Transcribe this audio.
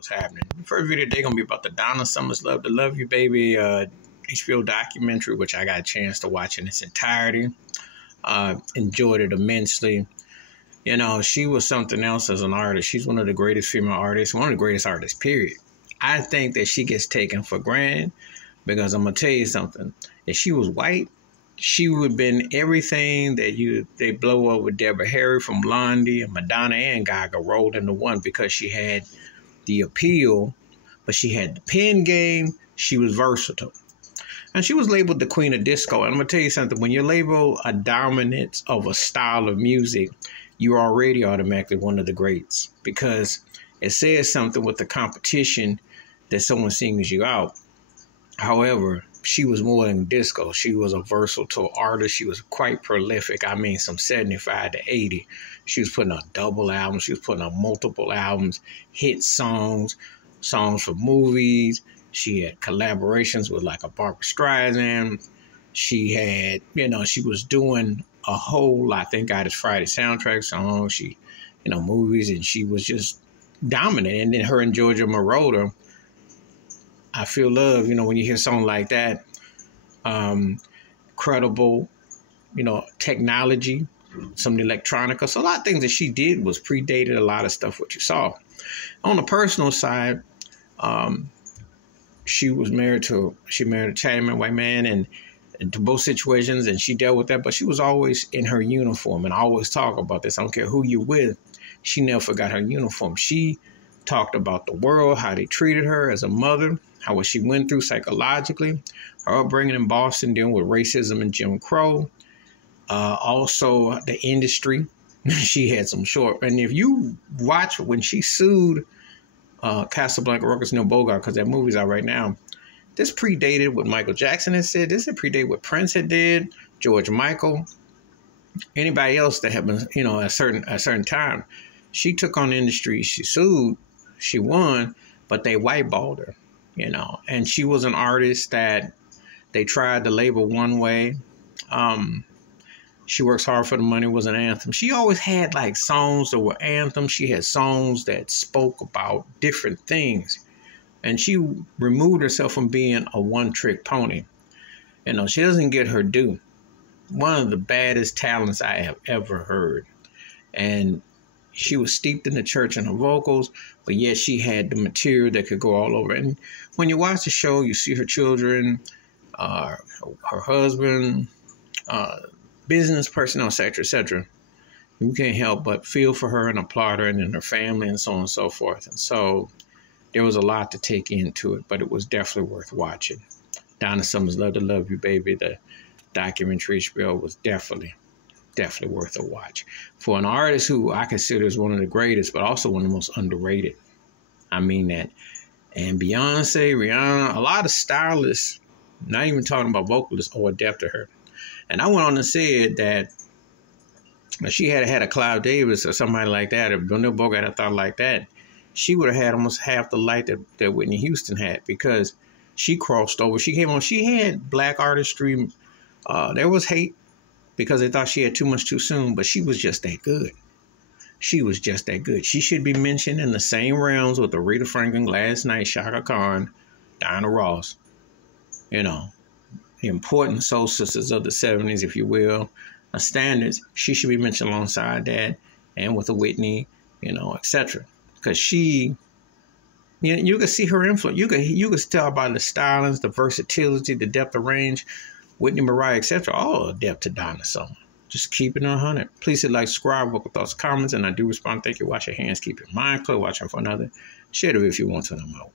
what's happening. The first video today gonna be about the Donna Summer's Love to Love You Baby HBO documentary, which I got a chance to watch in its entirety. Enjoyed it immensely. You know, she was something else as an artist. She's one of the greatest female artists, one of the greatest artists, period. I think that she gets taken for granted because I'm gonna tell you something. If she was white, she would have been everything that they blow up with Deborah Harry from Blondie and Madonna and Gaga rolled into one, because she had the appeal, but she had the pen game. She was versatile. And she was labeled the queen of disco. And I'm going to tell you something. When you label a dominance of a style of music, you're already automatically one of the greats, because it says something with the competition that someone sings you out. However, she was more than disco. She was a versatile artist. She was quite prolific. I mean, some 75 to 80. She was putting out double albums. She was putting out multiple albums, hit songs, songs for movies. She had collaborations with like a Barbra Streisand. She had, she was doing a whole lot. Thank God It's Friday soundtrack songs. She, movies, and she was just dominant. And then her and Georgia Moroder, I Feel Love, when you hear something like that, credible, technology, some electronica. So a lot of things that she did was predated a lot of stuff what you saw. On the personal side, she married a Italian white man, and to both situations, and she dealt with that, but she was always in her uniform, and I always talk about this. I don't care who you're with. She never forgot her uniform. She talked about the world, how they treated her as a mother, what she went through psychologically, her upbringing in Boston, dealing with racism and Jim Crow. Also, the industry. She had some short. And if you watch when she sued Casablanca Records, Neil Bogart, because that movie's out right now, this predated what Michael Jackson had said. This had predated what Prince had did, George Michael, anybody else that had been, at a certain time. She took on the industry. She sued. She won, but they whiteballed her. And she was an artist that they tried to label one way. She Works Hard for the Money was an anthem. She always had like songs that were anthems. She had songs that spoke about different things. And she removed herself from being a one-trick pony. She doesn't get her due. One of the baddest talents I have ever heard. And she was steeped in the church in her vocals, but yet she had the material that could go all over. And when you watch the show, you see her children, her husband, business personnel, etc., etc. You can't help but feel for her and applaud her, and then her family, and so on and so forth. And so there was a lot to take into it, but it was definitely worth watching. Donna Summer's Love to Love You Baby, the documentary HBO, was definitely worth a watch. For an artist who I consider is one of the greatest, but also one of the most underrated. I mean that. And Beyonce, Rihanna, a lot of stylists, not even talking about vocalists, owe a debt to her. And I went on and said that if she had had a Clive Davis or somebody like that, if Neil Bogart had thought like that, she would have had almost half the light that Whitney Houston had, because she crossed over. She came on. She had black artistry. There was hate because they thought she had too much too soon, but she was just that good. She was just that good. She should be mentioned in the same realms with Aretha Franklin, Gladys Knight, Shaka Khan, Diana Ross. The important soul sisters of the 70s, if you will, standards. She should be mentioned alongside that, and with a Whitney, etc. Because she, you can see her influence. You can tell by the stylings, the versatility, the depth of range. Whitney, Mariah, etc. all adapt to Donna Summer. Just keep it 100. Please hit like, subscribe, vocal thoughts, comments, and I do respond. Thank you. Wash your hands. Keep your mind clear. Watching for another. Share it if you want to. And I'm out.